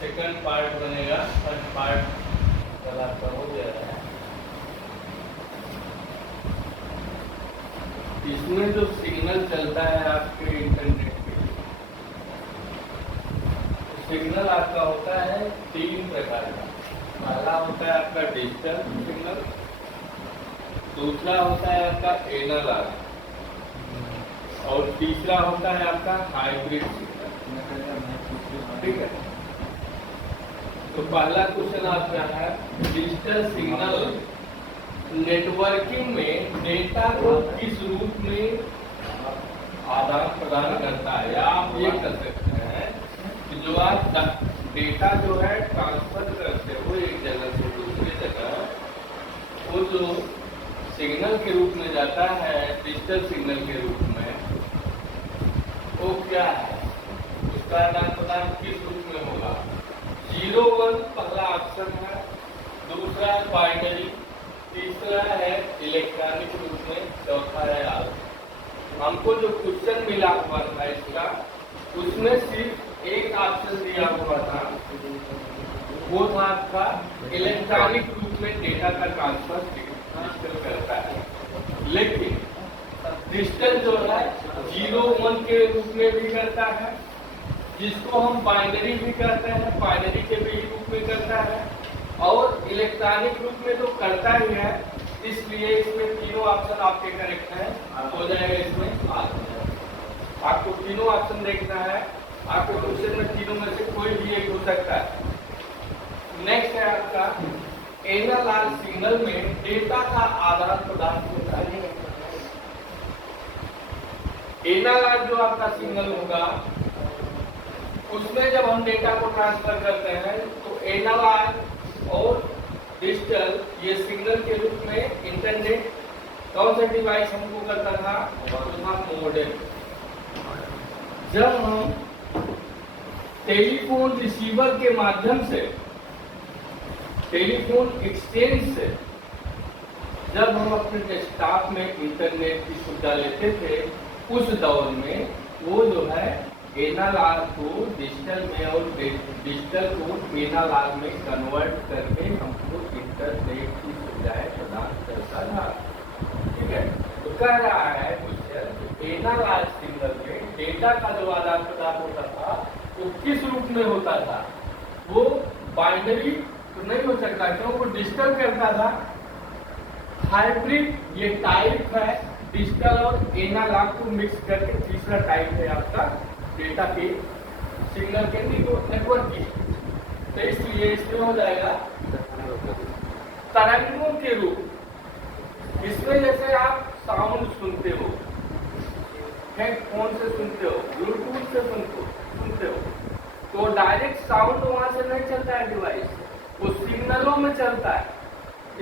Second part बनेगा। First part कल आपका हो गया है। इसमें जो सिग्नल चलता है आपके इंटरनेट पे, सिग्नल आपका होता है 3 प्रकार का। पहला होता है आपका डिजिटल सिग्नल, दूसरा होता है आपका एनालॉग, और तीसरा होता है आपका हाइब्रिड सिग्नल। ठीक है, तो पहला क्वेश्चन आपका है डिजिटल सिग्नल नेटवर्किंग में डेटा को किस रूप में आदान प्रदान करता है। या आप ये कर सकते हैं कि जो आप डेटा जो है ट्रांसफर करते हो एक जगह से दूसरी जगह, वो जो सिग्नल के रूप में जाता है डिजिटल सिग्नल के रूप में, वो क्या है, उसका आदान प्रदान किस रूप में होगा। 0-1 पहला ऑप्शन है, दूसरा बाइनरी, तीसरा है इलेक्ट्रॉनिक रूप में, चौथा है आल। हमको जो क्वेश्चन मिला हुआ था इसका, उसमें सिर्फ एक ऑप्शन दिया हुआ था, वो था आपका इलेक्ट्रॉनिक रूप में डेटा का ट्रांसफर डिजिटल करता है। लेकिन डिजिटल जो है 0-1 के रूप में भी करता है, जिसको हम बाइनरी भी कहते हैं, बाइनरी के भी रूप में करता है, और इलेक्ट्रॉनिक रूप में तो करता ही है। इसलिए इसमें तीनों ऑप्शन आपके करेक्ट हैं, हो जाएगा इसमें आल। आपको तीनों ऑप्शन देखना है, आपके क्वेश्चन में तीनों में से कोई भी एक हो सकता है। नेक्स्ट है आपका एनालॉग सिग्नल में डेटा का आदान प्रदान होता है। एनालॉग जो आपका सिग्नल होगा, उसमें जब हम डेटा को ट्रांसफर करते हैं तो एनालॉग और डिजिटल ये सिग्नल के रूप में इंटरनेट कौन सा डिवाइस हमको करता था, तो था मॉडेम। जब हम टेलीफोन रिसीवर के माध्यम से, टेलीफोन एक्सचेंज से जब हम अपने डेस्कटॉप में इंटरनेट की सुविधा लेते थे, उस दौर में वो जो है एनालॉग को डिजिटल में और डिजिटल को एनालॉग में कन्वर्ट करके हमको इंटरनेट की सुविधाएं प्रदान करता था। ठीक है, तो कह रहा है क्वेश्चन एनालॉग सिग्नल में डेटा का जो आदान प्रदान होता था वो किस रूप में होता था। वो बाइनरी तो नहीं हो सकता, क्यों, वो डिजिटल करता था। हाइब्रिड ये टाइप है, डिजिटल और एनालॉग को मिक्स करके तीसरा टाइप है आपका डेटा के सिग्नल के नेटवर्क की। तो इसलिए इसमें हो जाएगा तरंगों के रूप। इसमें जैसे आप साउंड सुनते हो, हेडफोन से सुनते हो, ब्लूटूथ से सुनते हो, तो डायरेक्ट साउंड वहां से नहीं चलता है डिवाइस, वो सिग्नलों में चलता है।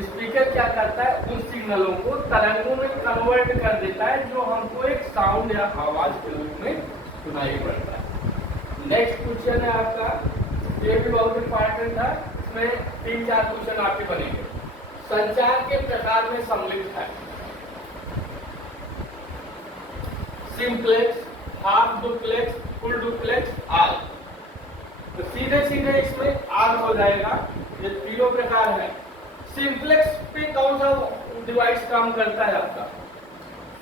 स्पीकर क्या करता है, उन सिग्नलों को तरंगों में कन्वर्ट कर देता है, जो हमको एक साउंड या आवाज के रूप में सुनाई पड़ता है। नेक्स्ट क्वेश्चन है आपका, ये भी बहुत इंपॉर्टेंट था, इसमें 3-4 क्वेश्चन आपके बनेंगे। संचार के प्रकार में सम्मिलित है simplex, half duplex, full duplex, all. तो सीधे सीधे इसमें आल हो जाएगा। ये तीनों प्रकार है। सिंप्लेक्स पे कौन सा डिवाइस काम करता है आपका,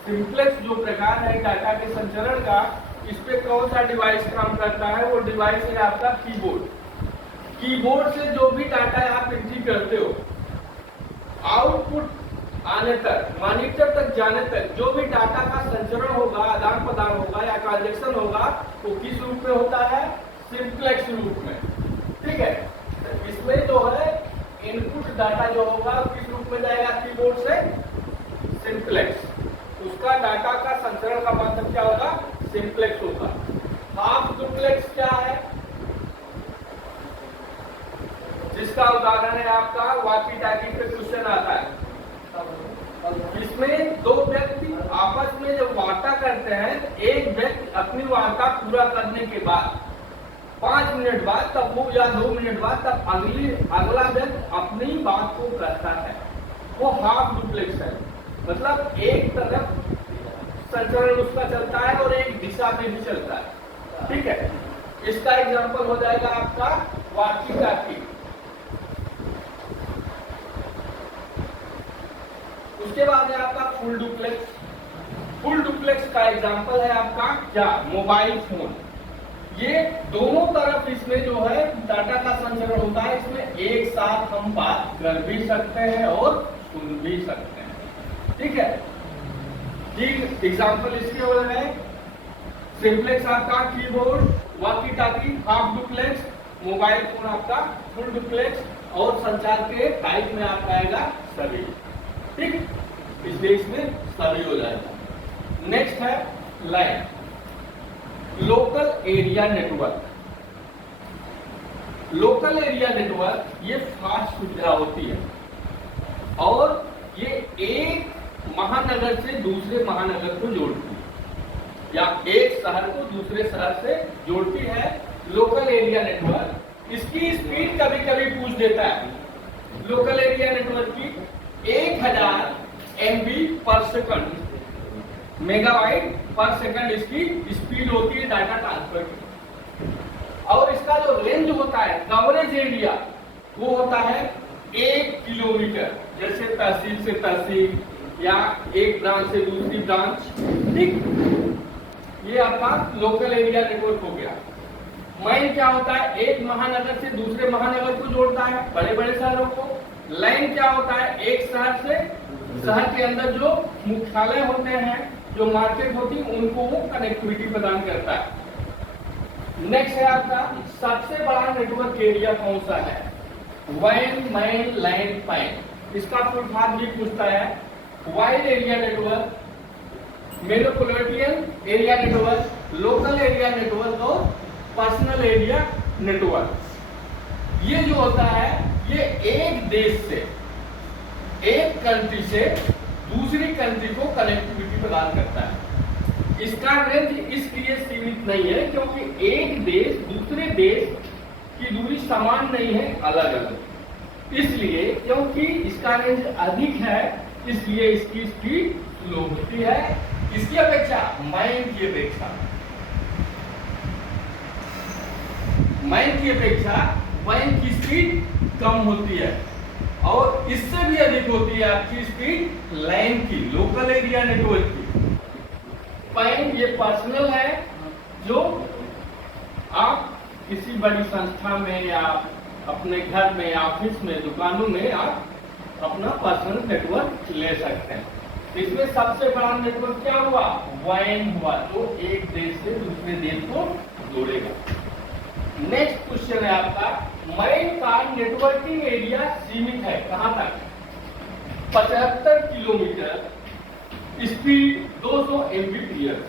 सिंप्लेक्स जो प्रकार है डाटा के संचरण का, इस पे कौन सा डिवाइस काम करता है, वो डिवाइस है आपका कीबोर्ड। कीबोर्ड से जो भी डाटा आप एंट्री करते हो, आउटपुट आने तक, मॉनिटर तक जाने तक जो भी डाटा का संचरण होगा, आदान प्रदान होगा या ट्रांजेक्शन होगा, वो किस रूप में होता है, सिंप्लेक्स रूप में। ठीक है, इसमें जो है इनपुट डाटा जो होगा किस रूप में जाएगा, कीबोर्ड से सिंप्लेक्स। उसका डाटा का संचरण का मतलब क्या होगा, सिंप्लेक्स होगा। हाफ डुप्लेक्स क्या है, जिसका उदाहरण है आपका वॉकी टॉकी पे क्वेश्चन आता है। इसमें दो व्यक्ति आपस में जब वार्ता करते हैं, एक व्यक्ति अपनी वार्ता पूरा करने के बाद 5 मिनट बाद तब वो, या 2 मिनट बाद तब अगला व्यक्ति अपनी बात को कहता है, वो हाफ डुप्लेक्स है। मतलब एक तरफ संचरण उसका चलता है और एक दिशा में भी चलता है। ठीक है, इसका एग्जांपल हो जाएगा आपका वॉकी टॉकी। उसके बाद है आपका फुल डुप्लेक्स। फुल डुप्लेक्स का एग्जांपल है आपका क्या, मोबाइल फोन। ये दोनों तरफ इसमें जो है डाटा का संचरण होता है, इसमें एक साथ हम बात कर भी सकते हैं और सुन भी सकते हैं, ठीक है। ठीक एग्जांपल इसके हो रहे हैं, सिंप्लेक्स आपका keyboard, walkie talkie half duplex, mobile phone आपका फुल डुप्लेक्स और संचार के टाइप में आपका आएगा सभी, ठीक, इसलिए इसमें सभी हो जाएगा। नेक्स्ट है line, local area network. Local area network ये फास्ट सुविधा होती है और ये एक महानगर से दूसरे महानगर को जोड़ती है या एक शहर को दूसरे शहर से जोड़ती है। लोकल एरिया नेटवर्क, इसकी स्पीड कभी कभी पूछ देता है। लोकल एरिया नेटवर्क की 1000 MB पर सेकंड, मेगाबाइट पर सेकंड इसकी स्पीड होती है डाटा ट्रांसफर की। और इसका जो रेंज होता है, कवरेज एरिया, वो होता है 1 किलोमीटर, जैसे तहसील से तहसील या एक ब्रांच से दूसरी ब्रांच, ठीक। ये आपका लोकल एरिया नेटवर्क हो गया। माइन क्या होता है, एक महानगर से दूसरे महानगर को जोड़ता है, बड़े बड़े शहरों को। लाइन क्या होता है, एक शहर से शहर के अंदर जो मुख्यालय होते हैं, जो मार्केट होती है, उनको वो कनेक्टिविटी प्रदान करता है। नेक्स्ट है आपका सबसे बड़ा नेटवर्क एरिया कौन सा है, वाइन माइन लाइन पाइन। इसका फुल फॉर्म भी पूछता है, wide area network, metropolitan area network, local area network और पर्सनल एरिया नेटवर्क। ये जो होता है ये एक देश से, एक कंट्री से दूसरी कंट्री को कनेक्टिविटी प्रदान करता है। इसका रेंज इसलिए सीमित नहीं है क्योंकि एक देश दूसरे देश की दूरी समान नहीं है, अलग अलग। इसलिए क्योंकि इसका रेंज अधिक है, इसलिए इसकी स्पीड स्लो होती है। किसकी अपेक्षा, माइन की अपेक्षा। माइन की अपेक्षा वाइन की स्पीड कम होती है और इससे भी अधिक होती है आपकी स्पीड लाइन की, लोकल एरिया नेटवर्क की। पाइन ये पर्सनल है, जो आप किसी बड़ी संस्था में या अपने घर में या ऑफिस में, दुकानों में आप अपना पर्सनल नेटवर्क ले सकते हैं। इसमें सबसे बड़ा नेटवर्क क्या हुआ, वाइन हुआ, जो एक देश से दूसरे देश को जोड़ेगा। नेक्स्ट क्वेश्चन है आपका, माइन का नेटवर्किंग एरिया सीमित है कहां तक, 75 kilometre, speed 200 Mbps,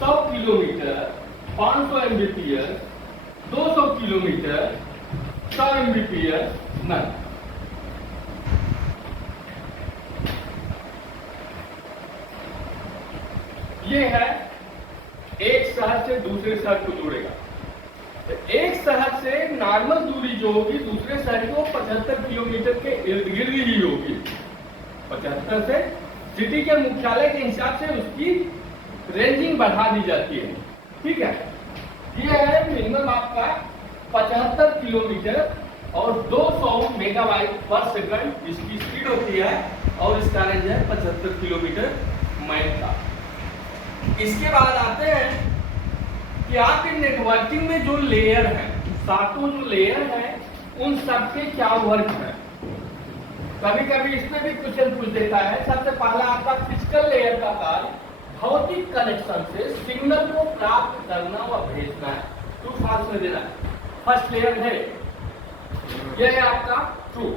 100 kilometre 500 Mbps, 200 kilometre 100 Mbps नहीं। ये है एक शहर से दूसरे शहर को जोड़ेगा। एक शहर से नॉर्मल दूरी जो होगी दूसरे शहर को 75 किलोमीटर के इर्द गिर्द ही होगी। 75 से सिटी के मुख्यालय के हिसाब से उसकी रेंजिंग बढ़ा दी जाती है, ठीक है। ये है मिनिमम आपका 75 किलोमीटर और 200 मेगाबाइट पर सेकंड इसकी स्पीड होती है और इसका रेंज है 75 किलोमीटर माइल का। इसके बाद आते हैं कि आपके नेटवर्किंग में जो लेयर है, सातों जो लेयर है, उन सबके क्या वर्क है। कभी कभी इसमें भी क्वेश्चन पूछ देता है। सबसे पहला आपका फिजिकल लेयर का कार्य भौतिक कनेक्शन से सिग्नल को प्राप्त करना व भेजना है, ट्रू फॉल्स में देना है। फर्स्ट लेयर है, यह है आपका ट्रू।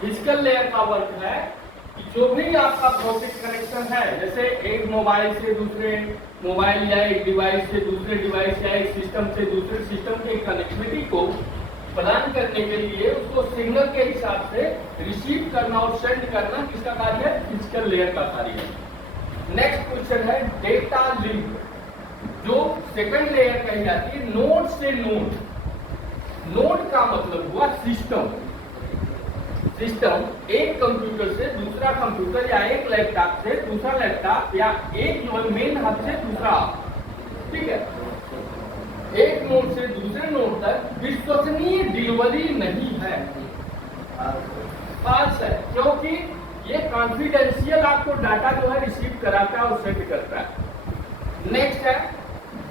फिजिकल लेयर का वर्क है जो भी आपका भौतिक कनेक्शन है, जैसे एक मोबाइल से दूसरे मोबाइल या एक डिवाइस से दूसरे डिवाइस या एक सिस्टम से दूसरे सिस्टम के कनेक्टिविटी को प्रदान करने के लिए उसको सिग्नल के हिसाब से रिसीव करना और सेंड करना किसका कार्य है, फिजिकल लेयर का कार्य है। नेक्स्ट क्वेश्चन है डेटा लिंक, जो सेकंड लेयर कही जाती है। नोड से नोड, नोड का मतलब हुआ सिस्टम। सिस्टम एक कंप्यूटर से दूसरा कंप्यूटर या एक लैपटॉप से दूसरा लैपटॉप या एक जो मेन हब से दूसरा, ठीक है, एक नोड से तक विश्वसनीय डिलीवरी नहीं है। फाल्स है, क्योंकि ये कॉन्फिडेंशियल आपको डाटा जो है रिसीव कराता है और सेंड करता है। नेक्स्ट है,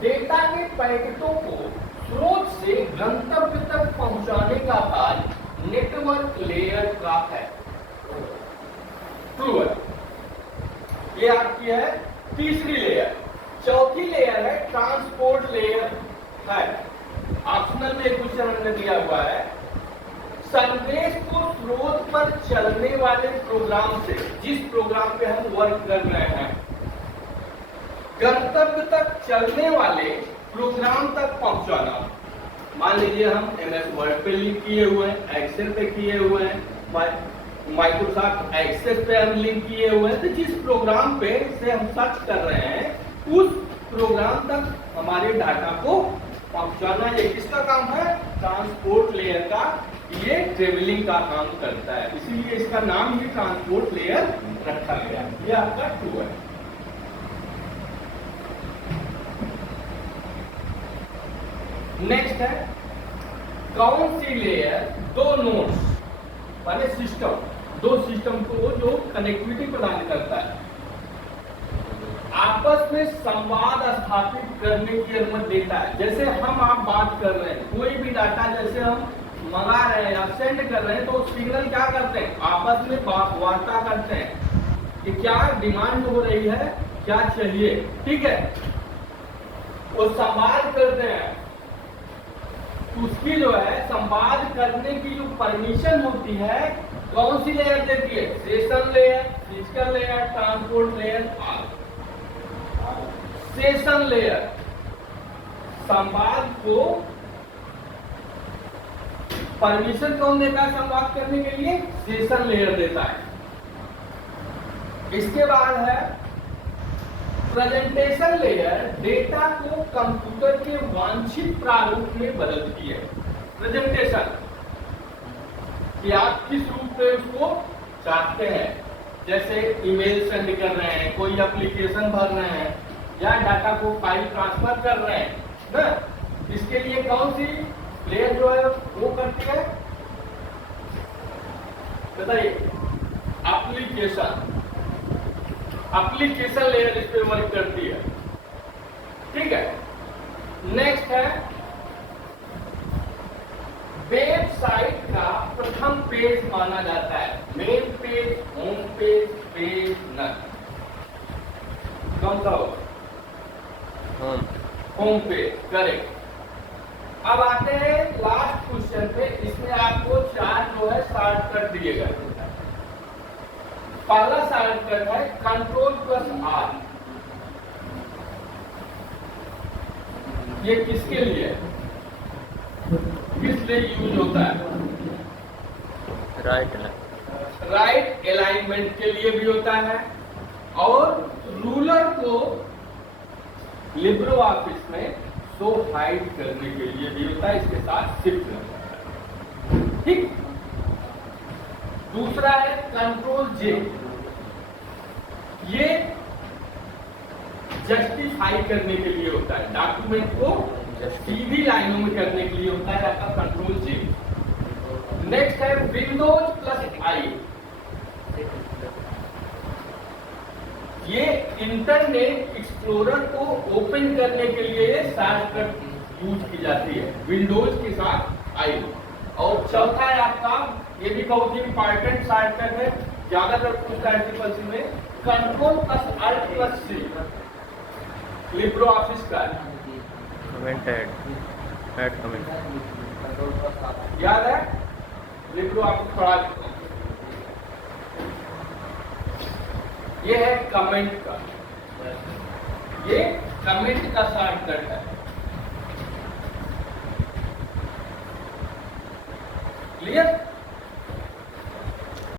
डेटा के पैकेटों को स्रोत से गंतव्य तक पहुंचाने का कार्य नेटवर्क लेयर का है। ट्रू है। ये आपकी है तीसरी लेयर। चौथी लेयर है ट्रांसपोर्ट लेयर है। ऑप्शनल में एक क्वेश्चन हमने दिया हुआ है, संदेश को स्रोत पर चलने वाले प्रोग्राम से, जिस प्रोग्राम पे हम वर्क कर रहे हैं, गंतव्य तक चलने वाले प्रोग्राम तक पहुंचाना। मान लीजिए हम MS वर्ड पे लिंक किए हुए हैं, एक्सेल पे किए हुए हैं, माइक्रोसॉफ्ट एक्सेस पे हम लिंक किए हुए हैं, तो जिस प्रोग्राम पे से हम सर्च कर रहे हैं उस प्रोग्राम तक हमारे डाटा को पहुंचाना, ये किसका काम है? ट्रांसपोर्ट लेयर का। ये ट्रेवलिंग का काम करता है, इसीलिए इसका नाम ही ट्रांसपोर्ट लेयर रखा गया। ये आपका ट्रू है। नेक्स्ट है, कौन सी लेयर दो नोड्स माने सिस्टम, दो सिस्टम को जो कनेक्टिविटी प्रदान करता है, आपस में संवाद स्थापित करने की अनुमति देता है। जैसे हम आप बात कर रहे हैं, कोई भी डाटा जैसे हम मंगा रहे हैं या सेंड कर रहे हैं, तो सिग्नल क्या करते हैं? आपस में वार्ता करते हैं कि क्या डिमांड हो रही है, क्या चाहिए, ठीक है, वो संवाद करते हैं। उसकी जो है संवाद करने की जो परमिशन होती है, कौन सी लेयर देती है? Session layer, physical layer, transport layer. Session layer संवाद को परमिशन कौन देता है संवाद करने के लिए? सेशन लेयर देता है। इसके बाद है प्रेजेंटेशन लेयर, डेटा को कंप्यूटर के वांछित प्रारूप में बदलती है। प्रेजेंटेशन कि आप किस रूप में उसको चाहते हैं, जैसे ईमेल सेंड कर रहे हैं, कोई एप्लीकेशन भर रहे हैं, या डाटा को फाइल ट्रांसफर कर रहे हैं ना, इसके लिए कौन सी लेयर जो है वो करती है? बताइए। एप्लीकेशन लेयर इस पे वर्क करती है, ठीक है। नेक्स्ट है, वेबसाइट का प्रथम पेज माना जाता है main page, home page, page none. कौन सा होगा? Home page, correct. अब आते हैं लास्ट क्वेश्चन पे। इसमें आपको चार जो है शॉर्टकट दिए गए। पहला शॉर्टकट है Ctrl+R। ये किसके लिए, किस लिए यूज होता है? राइट अलाइनमेंट के लिए भी होता है, और रूलर को लिब्रो ऑफिस में शो हाइड करने के लिए भी होता है। इसके साथ शिफ्ट लगता है, ठीक। दूसरा है Ctrl+J। ये जस्टिफाई करने के लिए होता है, डॉक्यूमेंट को सीधी लाइनों में करने के लिए होता है आपका Ctrl+J। नेक्स्ट है Windows+I। ये इंटरनेट एक्सप्लोरर को ओपन करने के लिए शॉर्टकट यूज की जाती है, विंडोज के साथ आई। और चौथा है आपका, ये भी बहुत ही इंपॉर्टेंट शॉर्टकट है, ज्यादातर पूछता है ट्रिपल सी में, Ctrl+Alt+C। लिब्रो ऑफिस का कमेंट ऐड कमेंट याद है? लिब्रो ऑफिस पढ़ा चुका हूं। ये है कमेंट का, ये कमेंट का शॉर्टकट है, क्लियर?